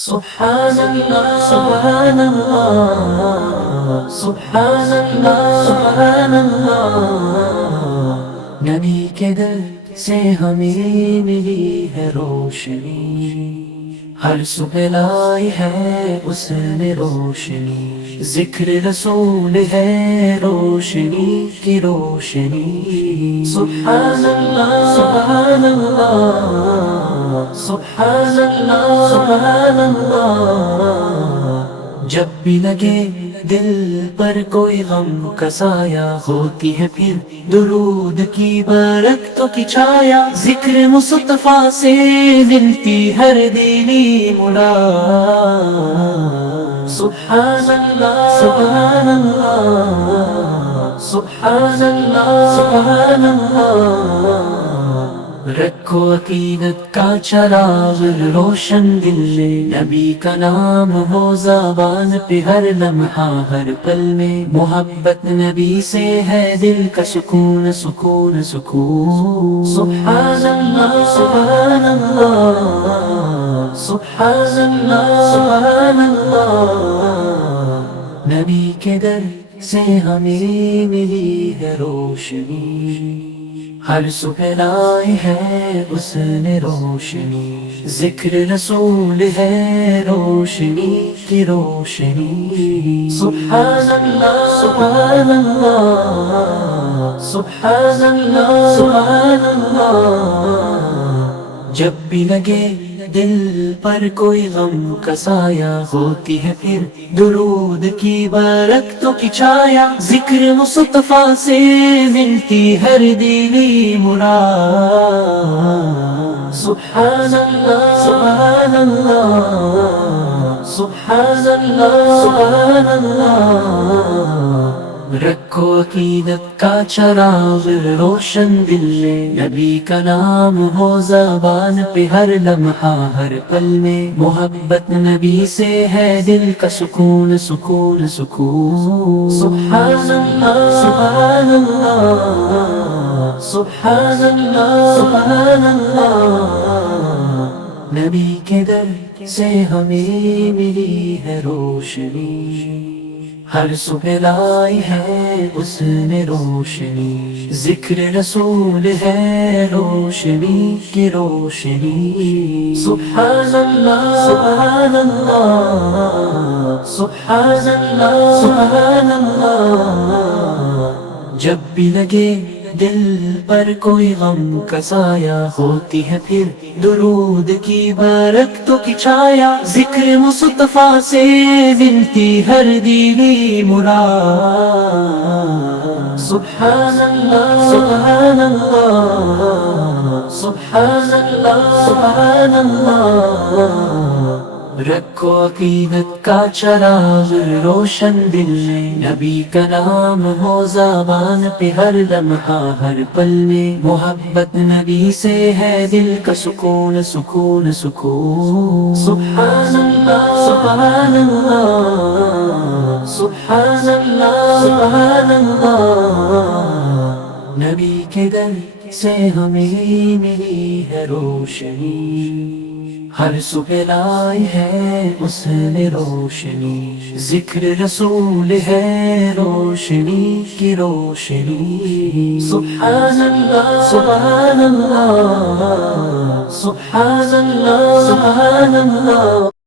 سبحان اللہ سبحان اللہ سبحان اللہ سبحان اللہ، نبی کے در سے ہمیں ملی ہے روشنی، ہر صبح لائی ہے اس نے روشنی، ذکر رسول ہے روشنی کی روشنی۔ سبحان اللہ سبحان اللہ سبحان اللہ سبحان اللہ، جب بھی لگے دل پر کوئی غم کا سایہ، ہوتی ہے پھر درود کی برکتوں کی چھایا، ذکر مصطفیٰ سے ملتی ہر دلی مراد۔ سبحان اللہ سبحان اللہ سبحان اللہ سبحان اللہ، رکھو عقیدت کا چراغ روشن دل میں، نبی کا نام ہو زبان پہ ہر لمحہ ہر پل میں، محبت نبی سے ہے دل کا سکون سکون سکون۔ سبحان اللہ سبحان اللہ سبحان اللہ سبحان اللہ، نبی کے در سے ہمیں ملی ہے روشنی، ہر صبح لائی ہے اس نے روشنی، ذکر رسول ہے روشنی کی روشنی۔ سبحان اللہ سبحان اللہ سبحان اللہ سبحان اللہ، جب بھی لگے دل پر کوئی غم کا سایہ، ہوتی ہے پھر درود کی برکتوں کی چھایا، ذکر مصطفیٰ سے ملتی ہر دلی مراد۔ سبحان اللہ سبحان اللہ سبحان اللہ سبحان اللہ، رکھو عقیدت کا چراغ روشن دل میں، نبی کا نام ہو زبان پہ ہر لمحہ ہر پل میں، محبت نبی سے ہے دل کا سکون سکون سکون۔ سبحان اللہ سبحان اللہ سبحان اللہ سبحان اللہ، نبی کے در سے ہمیں ملی ہے روشنی، ہر صبح لائی ہے اس نے روشنی، ذکر رسول ہے روشنی کی روشنی۔ سبحان اللہ سبحان اللہ سبحان اللہ سبحان اللہ، جب بھی لگے دل پر کوئی غم کا سایہ، ہوتی ہے پھر درود کی برکتوں کی چھایا، ذکر مصطفیٰ سے ملتی ہر دلی مراد۔ سبحان اللہ سبحان اللہ سبحان اللہ سبحان اللہ، رکھو عقیدت کا چراغ روشن دل میں، نبی کا نام ہو زبان پہ ہر لمحہ ہر پل میں، محبت نبی سے ہے دل کا سکون سکون سکون۔ سبحان اللہ سبحان اللہ سبحان اللہ سبحان اللہ، نبی کے در سے ہمیں ملی ہے روشنی، ہر صبح لائی ہے اس نے روشنی، ذکر رسول ہے روشنی کی روشنی۔ سبحان اللہ سبحان اللہ سبحان اللہ سبحان اللہ۔